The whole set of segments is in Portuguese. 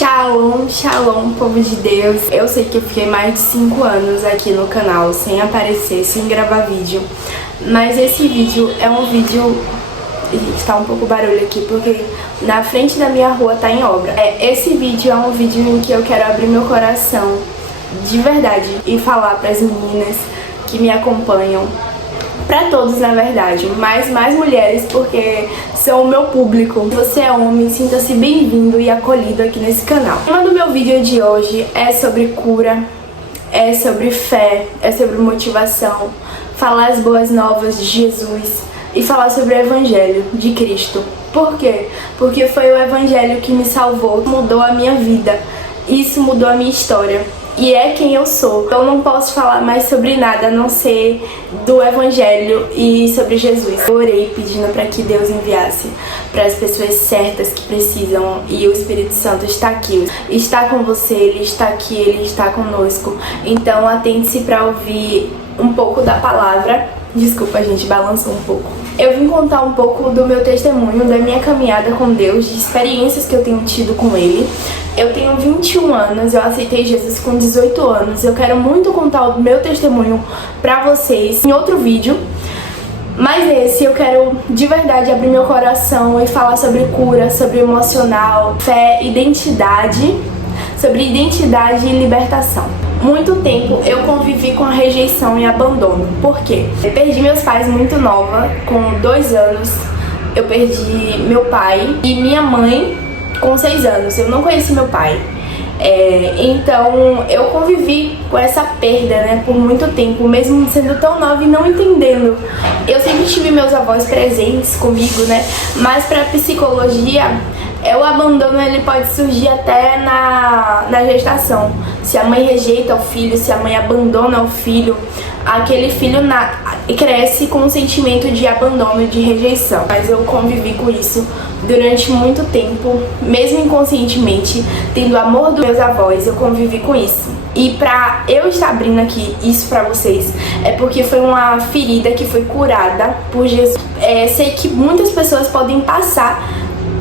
Shalom, shalom, povo de Deus. Eu sei que eu fiquei mais de 5 anos aqui no canal sem aparecer, sem gravar vídeo, mas esse vídeo é um vídeo... Gente, tá um pouco barulho aqui porque na frente da minha rua tá em obra. Esse vídeo é um vídeo em que eu quero abrir meu coração de verdade e falar pras meninas que me acompanham, pra todos na verdade, mas mais mulheres porque são o meu público. Se você é homem, sinta-se bem-vindo e acolhido aqui nesse canal. O tema do meu vídeo de hoje é sobre cura, é sobre fé, é sobre motivação, falar as boas novas de Jesus e falar sobre o Evangelho de Cristo. Por quê? Porque foi o Evangelho que me salvou, mudou a minha vida, isso mudou a minha história. E é quem eu sou. Eu não posso falar mais sobre nada a não ser do Evangelho e sobre Jesus. Eu orei pedindo para que Deus enviasse para as pessoas certas que precisam, e o Espírito Santo está aqui. Está com você, Ele está aqui, Ele está conosco. Então atente-se para ouvir um pouco da palavra. Desculpa, gente, balançou um pouco. Eu vim contar um pouco do meu testemunho, da minha caminhada com Deus, de experiências que eu tenho tido com Ele. Eu tenho 21 anos, eu aceitei Jesus com 18 anos. Eu quero muito contar o meu testemunho pra vocês em outro vídeo. Mas esse eu quero de verdade abrir meu coração e falar sobre cura, sobre emocional, fé, identidade, sobre identidade e libertação. Muito tempo eu convivi com a rejeição e abandono. Por quê? Eu perdi meus pais muito nova, com 2 anos. Eu perdi meu pai e minha mãe com 6 anos. Eu não conheci meu pai. Então eu convivi com essa perda, né, por muito tempo, mesmo sendo tão nova e não entendendo. Eu sempre tive meus avós presentes comigo, né, mas para psicologia o abandono ele pode surgir até na gestação. Se a mãe rejeita o filho, se a mãe abandona o filho, aquele filho cresce com um sentimento de abandono, de rejeição. Mas eu convivi com isso durante muito tempo, mesmo inconscientemente, tendo o amor dos meus avós, eu convivi com isso. E pra eu estar abrindo aqui isso pra vocês, é porque foi uma ferida que foi curada por Jesus. Sei que muitas pessoas podem passar,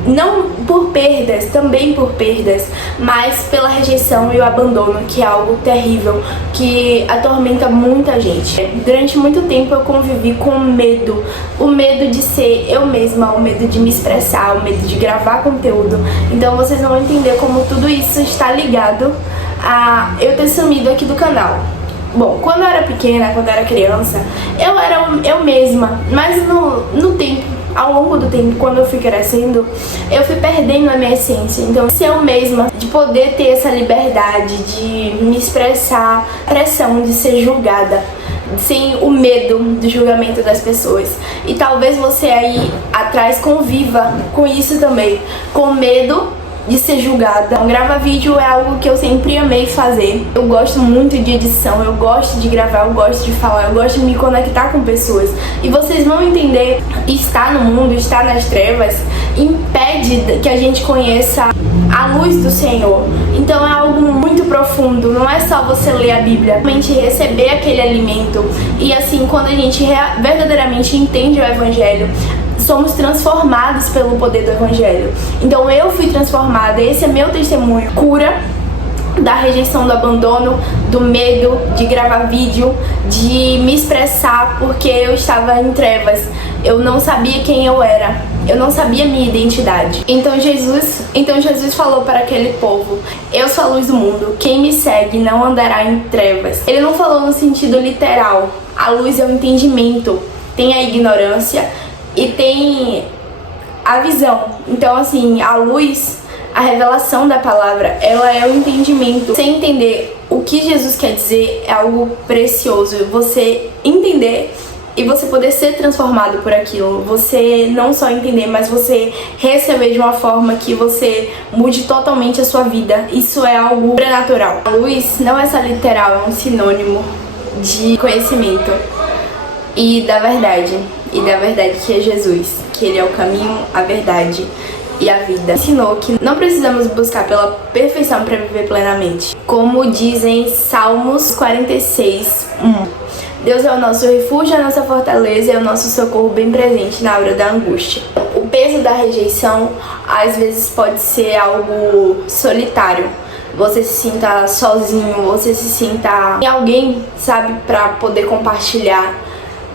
não por perdas, também por perdas, mas pela rejeição e o abandono, que é algo terrível, que atormenta muita gente. Durante muito tempo eu convivi com medo, o medo de ser eu mesma, o medo de me expressar, o medo de gravar conteúdo. Então vocês vão entender como tudo isso está ligado a eu ter sumido aqui do canal. Bom, quando eu era pequena, quando eu era criança, eu era eu mesma, mas no tempo, ao longo do tempo, quando eu fui crescendo, eu fui perdendo a minha essência. Então, ser eu mesma, de poder ter essa liberdade de me expressar, pressão de ser julgada, sem o medo do julgamento das pessoas. E talvez você aí atrás conviva com isso também, com medo de ser julgada. Então, gravar vídeo é algo que eu sempre amei fazer. Eu gosto muito de edição, eu gosto de gravar, eu gosto de falar, eu gosto de me conectar com pessoas. E vocês vão entender, estar no mundo, estar nas trevas, impede que a gente conheça a luz do Senhor. Então é algo muito profundo, não é só você ler a Bíblia, realmente receber aquele alimento. E assim, quando a gente verdadeiramente entende o Evangelho, somos transformados pelo poder do Evangelho. Então eu fui transformada, esse é meu testemunho. Cura da rejeição, do abandono, do medo de gravar vídeo, de me expressar, porque eu estava em trevas. Eu não sabia quem eu era, eu não sabia minha identidade. Então Jesus falou para aquele povo: eu sou a luz do mundo, quem me segue não andará em trevas. Ele não falou no sentido literal. A luz é o entendimento, tem a ignorância e tem a visão. Então assim, a luz, a revelação da palavra, ela é o entendimento. Você entender o que Jesus quer dizer é algo precioso. Você entender e você poder ser transformado por aquilo. Você não só entender, mas você receber de uma forma que você mude totalmente a sua vida. Isso é algo sobrenatural. A luz não é só literal, é um sinônimo de conhecimento e da verdade. E da verdade que é Jesus, que Ele é o caminho, a verdade e a vida. Ensinou que não precisamos buscar pela perfeição para viver plenamente. Como dizem Salmos 46:1. Deus é o nosso refúgio, a nossa fortaleza, é o nosso socorro bem presente na hora da angústia. O peso da rejeição às vezes pode ser algo solitário. Você se sinta sozinho, você se sinta em alguém, sabe, pra poder compartilhar.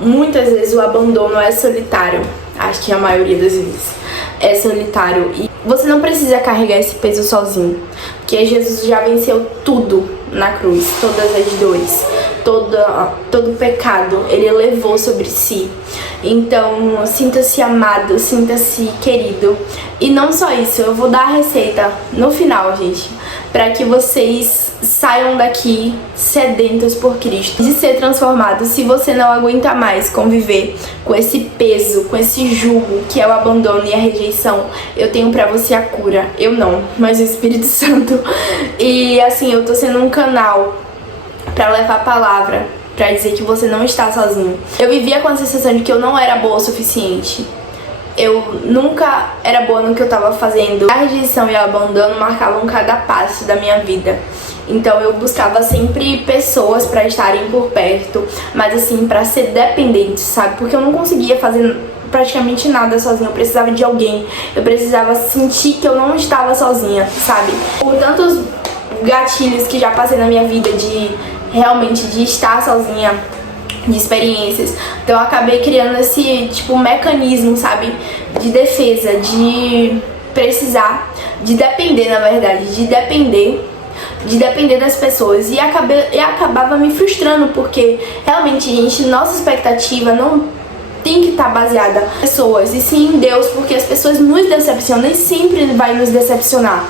Muitas vezes o abandono é solitário, acho que a maioria das vezes é solitário. E você não precisa carregar esse peso sozinho, porque Jesus já venceu tudo na cruz, todas as dores, todo pecado, ele levou sobre si. Então, sinta-se amado, sinta-se querido. E não só isso, eu vou dar a receita no final, gente, para que vocês saiam daqui sedentos por Cristo, de ser transformados. Se você não aguenta mais conviver com esse peso, com esse jugo que é o abandono e a rejeição, eu tenho pra você a cura. Eu não, mas o Espírito Santo. E assim, eu tô sendo um canal pra levar a palavra, pra dizer que você não está sozinho. Eu vivia com a sensação de que eu não era boa o suficiente. Eu nunca era boa no que eu tava fazendo. A rejeição e o abandono marcavam cada passo da minha vida. Então eu buscava sempre pessoas pra estarem por perto, mas assim, pra ser dependente, sabe? Porque eu não conseguia fazer praticamente nada sozinha, eu precisava de alguém. Eu precisava sentir que eu não estava sozinha, sabe? Por tantos gatilhos que já passei na minha vida de realmente de estar sozinha, de experiências. Então eu acabei criando esse tipo mecanismo, sabe, de defesa, de precisar, de depender, na verdade, de depender das pessoas. E acabava me frustrando, porque realmente, gente, nossa expectativa não tem que estar baseada em pessoas, e sim em Deus, porque as pessoas nos decepcionam e sempre vai nos decepcionar.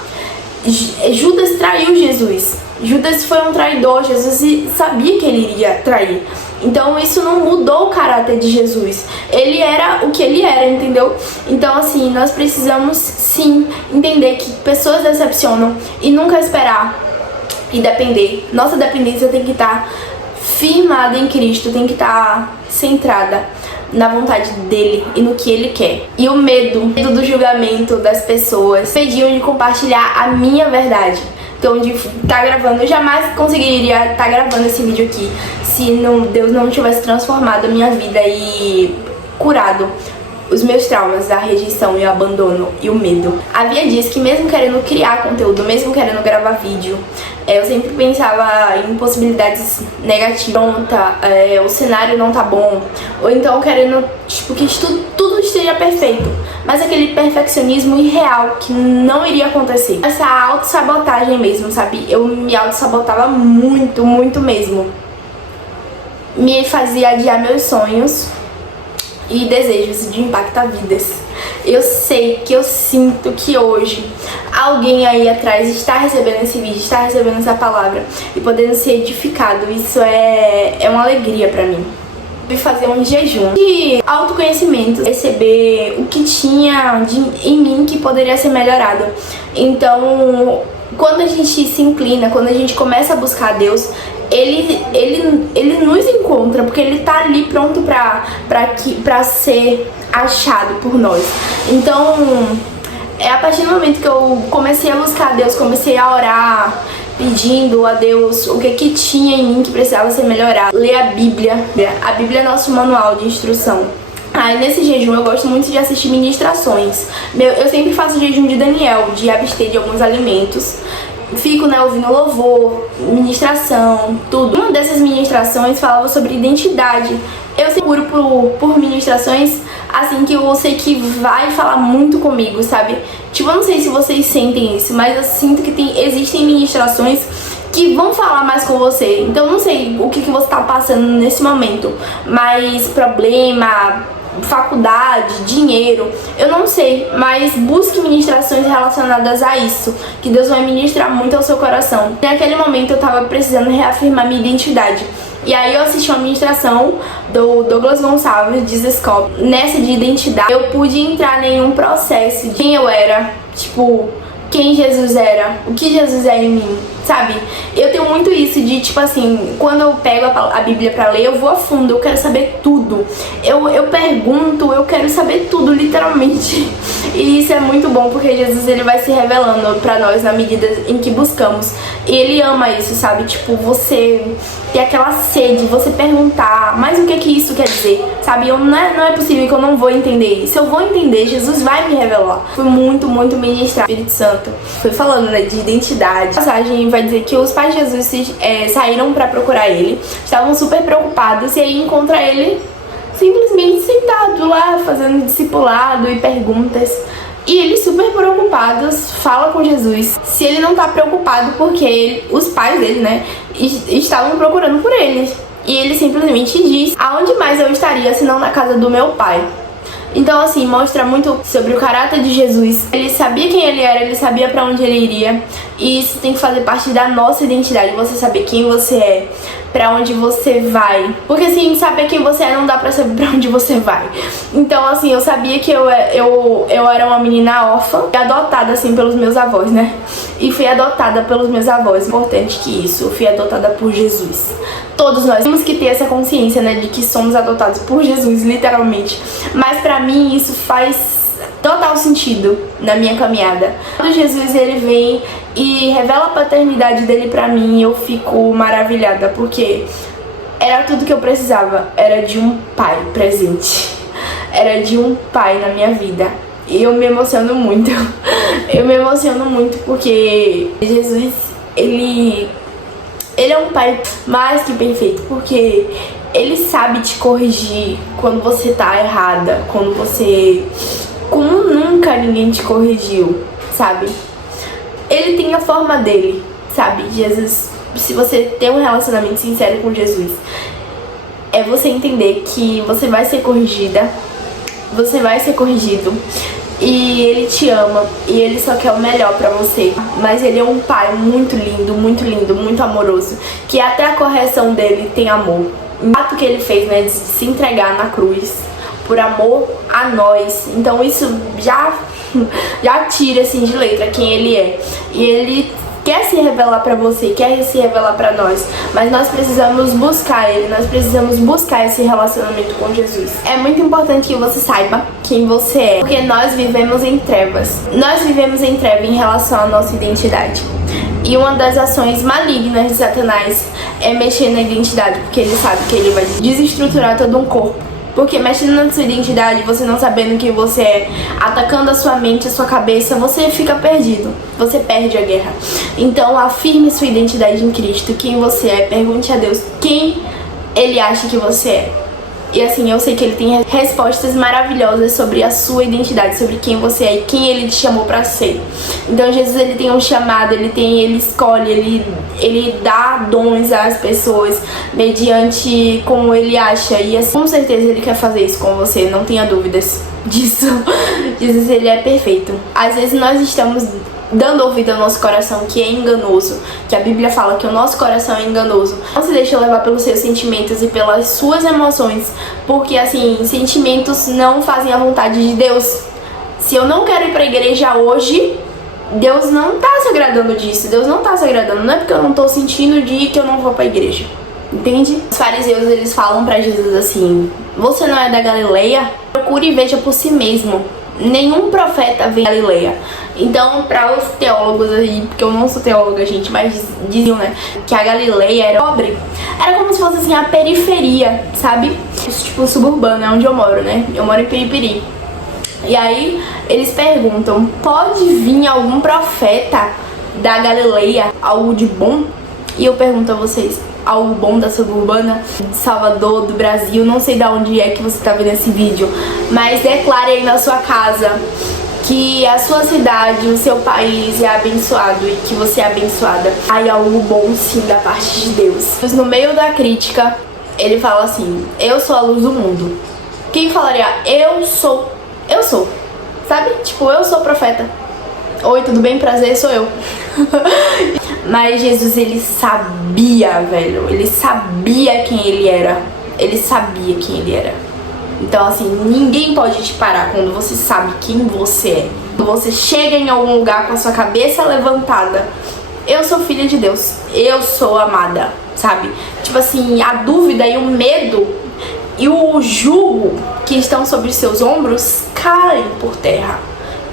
Judas traiu Jesus. Judas foi um traidor. Jesus sabia que ele iria trair. Então isso não mudou o caráter de Jesus. Ele era o que ele era, entendeu? Então assim, nós precisamos sim entender que pessoas decepcionam e nunca esperar e depender. Nossa dependência tem que estar firmada em Cristo, tem que estar centrada na vontade dele e no que ele quer. E o medo do julgamento das pessoas impediam de compartilhar a minha verdade. Então, de estar gravando, eu jamais conseguiria estar gravando esse vídeo aqui se Deus não tivesse transformado a minha vida e curado os meus traumas, a rejeição e o abandono e o medo. Havia dias que, mesmo querendo criar conteúdo, mesmo querendo gravar vídeo, eu sempre pensava em possibilidades negativas. Pronta, o cenário não tá bom, ou então querendo tipo, que tudo esteja perfeito, mas aquele perfeccionismo irreal que não iria acontecer. Essa autossabotagem mesmo, sabe? Eu me autossabotava muito, muito mesmo. Me fazia adiar meus sonhos e desejos de impactar vidas. Eu sei que eu sinto que hoje alguém aí atrás está recebendo esse vídeo, está recebendo essa palavra e podendo ser edificado. Isso é uma alegria pra mim. Fui fazer um jejum de autoconhecimento, receber o que tinha em mim que poderia ser melhorado. Então, quando a gente se inclina, quando a gente começa a buscar Deus, ele nos encontra, porque ele tá ali pronto pra ser achado por nós. Então, a partir do momento que eu comecei a buscar Deus, comecei a orar, pedindo a Deus o que tinha em mim que precisava ser melhorado. Ler a Bíblia. A Bíblia é nosso manual de instrução. Aí nesse jejum eu gosto muito de assistir ministrações. Eu sempre faço jejum de Daniel, de abster de alguns alimentos. Fico, ouvindo louvor, ministração, tudo. Uma dessas ministrações falava sobre identidade. Eu sempre procuro por ministrações assim que eu sei que vai falar muito comigo, sabe? Tipo, eu não sei se vocês sentem isso, mas eu sinto que existem ministrações que vão falar mais com você. Então eu não sei o que você tá passando nesse momento, mas problema, faculdade, dinheiro, eu não sei, mas busque ministrações relacionadas a isso, que Deus vai ministrar muito ao seu coração. Naquele momento eu tava precisando reafirmar minha identidade. E aí eu assisti uma ministração do Douglas Gonçalves, de Zescope. Nessa de identidade, eu pude entrar em um processo de quem eu era, tipo, quem Jesus era, o que Jesus é em mim. sabe? Eu tenho muito isso de, tipo assim, quando eu pego a Bíblia pra ler, eu vou a fundo, eu quero saber tudo. Eu pergunto, eu quero saber tudo, literalmente. E isso é muito bom, porque Jesus, ele vai se revelando pra nós na medida em que buscamos. E ele ama isso, sabe? Tipo, você ter aquela sede, você perguntar, mas o que que isso quer dizer? Sabe? Não é possível que eu não vou entender isso. Eu vou entender, Jesus vai me revelar. Fui muito ministrado. Espírito Santo foi falando, né, de identidade. A passagem vai dizer que os pais de Jesus saíram pra procurar ele, estavam super preocupados, e aí encontra ele simplesmente sentado lá, fazendo discipulado e perguntas. E eles super preocupados falam com Jesus se ele não tá preocupado porque os pais dele, né, estavam procurando por ele. E ele simplesmente diz: aonde mais eu estaria senão na casa do meu pai? Então, assim, mostra muito sobre o caráter de Jesus. Ele sabia quem ele era, ele sabia pra onde ele iria. E isso tem que fazer parte da nossa identidade. Você saber quem você é, pra onde você vai. Porque, assim, saber quem você é não dá pra saber pra onde você vai. Então, assim, eu sabia que eu era uma menina órfã, adotada, assim, pelos meus avós, né? E fui adotada pelos meus avós. Importante que isso, eu fui adotada por Jesus. Todos nós temos que ter essa consciência, né, de que somos adotados por Jesus, literalmente. Mas pra mim isso faz total sentido na minha caminhada. Quando Jesus, ele vem e revela a paternidade dele pra mim, eu fico maravilhada, porque era tudo que eu precisava. Era de um pai presente. Era de um pai na minha vida. E eu me emociono muito. Eu me emociono muito porque Jesus, ele é um pai mais que perfeito, porque ele sabe te corrigir quando você tá errada, como nunca ninguém te corrigiu, sabe? Ele tem a forma dele, sabe? Jesus, se você tem um relacionamento sincero com Jesus, é você entender que você vai ser corrigida, você vai ser corrigido. E ele te ama, e ele só quer o melhor pra você. Mas ele é um pai muito lindo, muito amoroso, que até a correção dele tem amor. O ato que ele fez, né, de se entregar na cruz por amor a nós. Então isso já tira, assim, de letra quem ele é. E ele quer se revelar pra você, quer se revelar pra nós, mas nós precisamos buscar ele, nós precisamos buscar esse relacionamento com Jesus. É muito importante que você saiba quem você é, porque nós vivemos em trevas. Nós vivemos em trevas em relação à nossa identidade. E uma das ações malignas de Satanás é mexer na identidade, porque ele sabe que ele vai desestruturar todo um corpo. Porque mexendo na sua identidade, você não sabendo quem você é, atacando a sua mente, a sua cabeça, você fica perdido. Você perde a guerra. Então afirme sua identidade em Cristo, quem você é. Pergunte a Deus quem Ele acha que você é. E assim, eu sei que Ele tem respostas maravilhosas sobre a sua identidade, sobre quem você é e quem Ele te chamou pra ser. Então Jesus, Ele tem um chamado, Ele escolhe, Ele dá dons às pessoas mediante como Ele acha. E assim, com certeza Ele quer fazer isso com você, não tenha dúvidas disso. Jesus, Ele é perfeito. Às vezes nós estamos dando ouvido ao nosso coração, que é enganoso, que a Bíblia fala que o nosso coração é enganoso. Não se deixe levar pelos seus sentimentos e pelas suas emoções, porque assim, sentimentos não fazem a vontade de Deus. Se eu não quero ir pra igreja hoje, Deus não tá se agradando disso, Deus não tá se agradando, não é porque eu não tô sentindo de ir que eu não vou pra igreja, entende? Os fariseus, eles falam pra Jesus assim: você não é da Galileia? Procure e veja por si mesmo. Nenhum profeta vem da Galileia. Então, para os teólogos aí, porque eu não sou teóloga, gente, mas diziam, né, que a Galileia era pobre. Era como se fosse assim a periferia, sabe? Tipo suburbana, é onde eu moro, né? Eu moro em Piripiri. E aí eles perguntam: pode vir algum profeta da Galileia, algo de bom? E eu pergunto a vocês: algo bom da suburbana, de Salvador, do Brasil, não sei de onde é que você tá vendo esse vídeo, mas declare aí na sua casa que a sua cidade, o seu país é abençoado e que você é abençoada. Aí algo bom sim da parte de Deus. Mas no meio da crítica, ele fala assim: eu sou a luz do mundo. Quem falaria eu sou, sabe? Tipo, eu sou profeta. Oi, tudo bem? Prazer, sou eu. Mas Jesus, ele sabia, velho. Ele sabia quem ele era. Ele sabia quem ele era. Então, assim, ninguém pode te parar quando você sabe quem você é. Quando você chega em algum lugar com a sua cabeça levantada, eu sou filha de Deus, eu sou amada, sabe? Tipo assim, a dúvida e o medo e o jugo que estão sobre seus ombros caem por terra.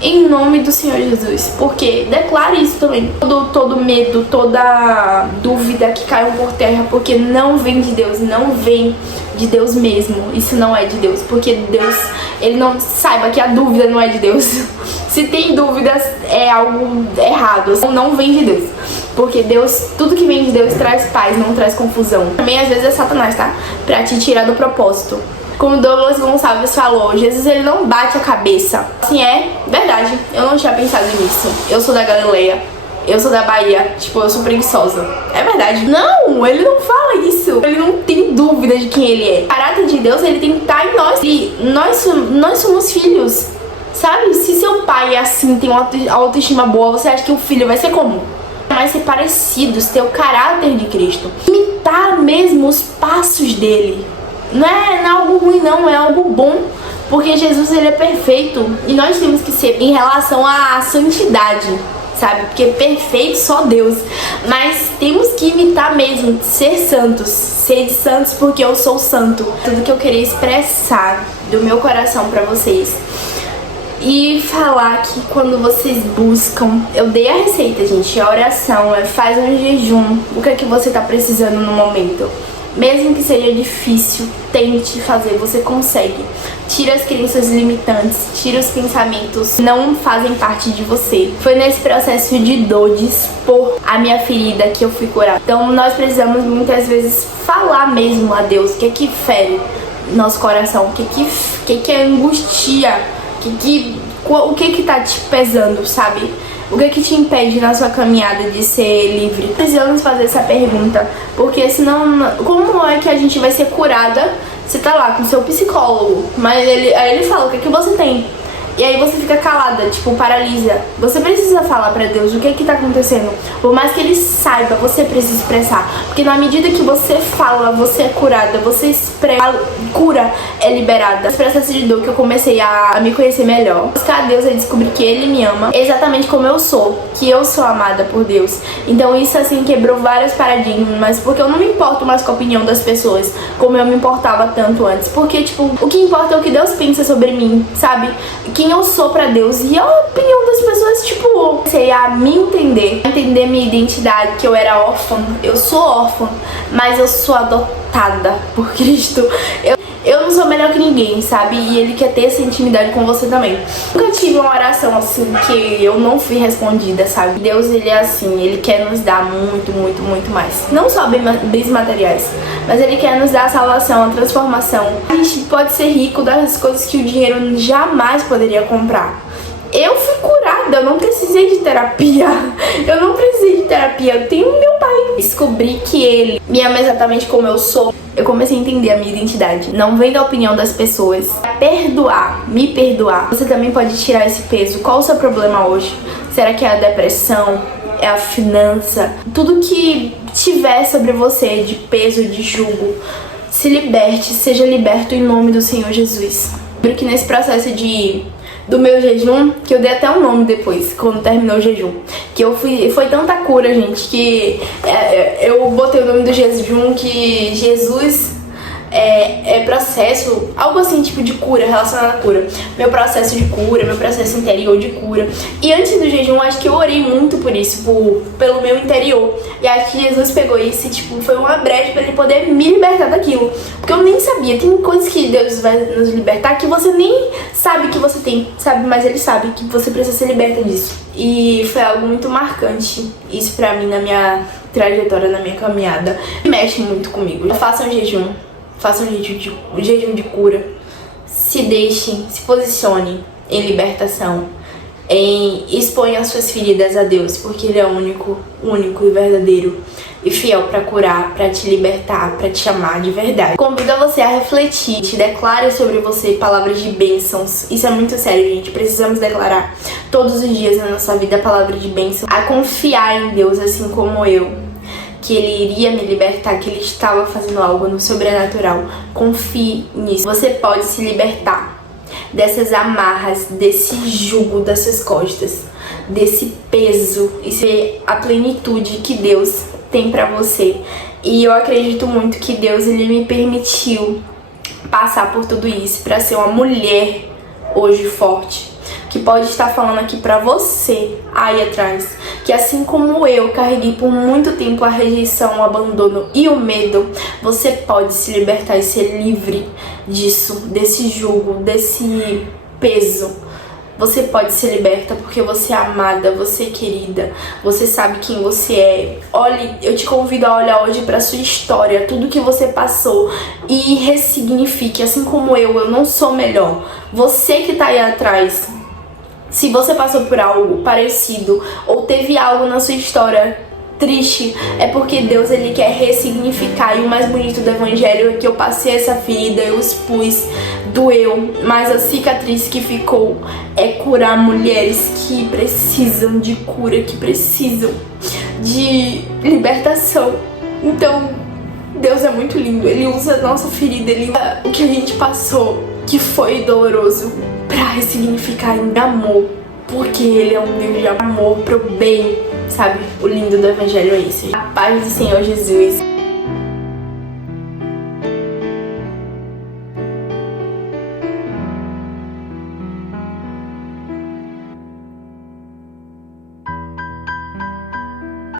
Em nome do Senhor Jesus. Porque declare isso também. Todo medo, toda dúvida que caiam por terra, porque não vem de Deus, não vem de Deus mesmo. Isso não é de Deus. Porque Deus, ele não saiba que a dúvida não é de Deus. Se tem dúvidas, é algo errado. Não vem de Deus. Porque Deus, tudo que vem de Deus traz paz, não traz confusão. Também às vezes é Satanás, tá? Pra te tirar do propósito. Como Douglas Gonçalves falou, Jesus ele não bate a cabeça. Assim, é verdade, eu não tinha pensado nisso. Eu sou da Galileia, eu sou da Bahia, tipo, eu sou preguiçosa. É verdade. Não, ele não fala isso. Ele não tem dúvida de quem ele é. O caráter de Deus, ele tem que estar em nós. E nós somos filhos, sabe? Se seu pai é assim, tem uma autoestima boa, você acha que o filho vai ser como? Vai ser parecido, ter o caráter de Cristo. Imitar mesmo os passos dele. Não é algo ruim não, é algo bom, porque Jesus ele é perfeito e nós temos que ser em relação à santidade, sabe? Porque perfeito só Deus, mas temos que imitar mesmo, ser santos, ser de santos porque eu sou santo. Tudo que eu queria expressar do meu coração pra vocês e falar que quando vocês buscam, eu dei a receita, gente, a oração, faz um jejum, o que é que você tá precisando no momento. Mesmo que seja difícil, tente fazer, você consegue. Tira as crenças limitantes, tira os pensamentos que não fazem parte de você. Foi nesse processo de dor, de expor a minha ferida que eu fui curada. Então nós precisamos muitas vezes falar mesmo a Deus o que é que fere nosso coração, o que é angustia, o que tá te pesando, sabe? O que é que te impede na sua caminhada de ser livre? Precisamos fazer essa pergunta, porque senão, como é que a gente vai ser curada? Você tá lá com o seu psicólogo, mas aí ele fala, o que é que você tem? E aí você fica calada, tipo, paralisa. Você precisa falar pra Deus o que é que tá acontecendo. Por mais que ele saiba, você precisa expressar. Porque na medida que você fala, você é curada. Você expressa, a cura é liberada. Esse processo de dor que eu comecei a me conhecer melhor. Buscar a Deus é descobrir que Ele me ama exatamente como eu sou. Que eu sou amada por Deus. Então isso, assim, quebrou vários paradigmas. Porque eu não me importo mais com a opinião das pessoas, como eu me importava tanto antes. Porque, tipo, o que importa é o que Deus pensa sobre mim, sabe? Quem eu sou pra Deus. E a opinião das pessoas, tipo, sei, a me entender minha identidade, que eu era órfã. Eu sou órfã, mas eu sou adotada por Cristo. Eu não sou melhor que ninguém, sabe? E Ele quer ter essa intimidade com você também. Nunca tive uma oração assim que eu não fui respondida, sabe? Deus, Ele é assim, Ele quer nos dar muito, muito, muito mais. Não só bens materiais, mas Ele quer nos dar a salvação, a transformação. A gente pode ser rico das coisas que o dinheiro jamais poderia comprar. Eu fui curada, eu não precisei de terapia. Eu tenho meu pai. Descobri que Ele me ama exatamente como eu sou. Eu comecei a entender a minha identidade. Não vem da opinião das pessoas. Perdoar, me perdoar. Você também pode tirar esse peso. Qual o seu problema hoje? Será que é a depressão? É a finança? Tudo que tiver sobre você de peso, de jugo, se liberte, seja liberto em nome do Senhor Jesus. Lembro que nesse processo do meu jejum, que eu dei até um nome depois, quando terminou o jejum, que foi tanta cura, gente, que eu botei o nome do jejum, que Jesus é processo, algo assim, tipo de cura, relacionado à cura. Meu processo de cura, meu processo interior de cura. E antes do jejum, acho que eu orei muito por isso, pelo meu interior. E acho que Jesus pegou isso e, tipo, foi uma brecha pra Ele poder me libertar daquilo. Porque eu nem sabia, tem coisas que Deus vai nos libertar que você nem sabe que você tem, sabe? Mas Ele sabe que você precisa ser liberta disso. E foi algo muito marcante, isso pra mim, na minha trajetória, na minha caminhada. Mexe muito comigo. Faça um jejum. Faça um jejum de cura. Se deixe, se posicione em libertação. Exponha as suas feridas a Deus, porque Ele é único e verdadeiro e fiel para curar, para te libertar, para te amar de verdade. Convido você a refletir, te declare sobre você palavras de bênçãos. Isso é muito sério, gente. Precisamos declarar todos os dias na nossa vida palavras de bênção. A confiar em Deus, assim como eu, que Ele iria me libertar, que Ele estava fazendo algo no sobrenatural. Confie nisso. Você pode se libertar dessas amarras, desse jugo das suas costas, desse peso e ser a plenitude que Deus tem pra você. E eu acredito muito que Deus, ele me permitiu passar por tudo isso pra ser uma mulher hoje forte, que pode estar falando aqui pra você aí atrás, que assim como eu carreguei por muito tempo a rejeição, o abandono e o medo, você pode se libertar e ser livre disso, desse jugo, desse peso. Você pode ser liberta porque você é amada, você é querida, você sabe quem você é. Olhe, eu te convido a olhar hoje para sua história, tudo que você passou, e ressignifique. Assim como eu não sou melhor. Você que tá aí atrás, se você passou por algo parecido ou teve algo na sua história triste, é porque Deus, ele quer ressignificar. E o mais bonito do evangelho é que eu passei essa ferida, eu expus, doeu, mas a cicatriz que ficou é curar mulheres que precisam de cura, que precisam de libertação. Então, Deus é muito lindo, ele usa a nossa ferida, ele usa o que a gente passou, que foi doloroso, pra ressignificar em amor, porque ele é um Deus de amor pro bem, sabe? O lindo do evangelho é isso. A paz do Senhor Jesus.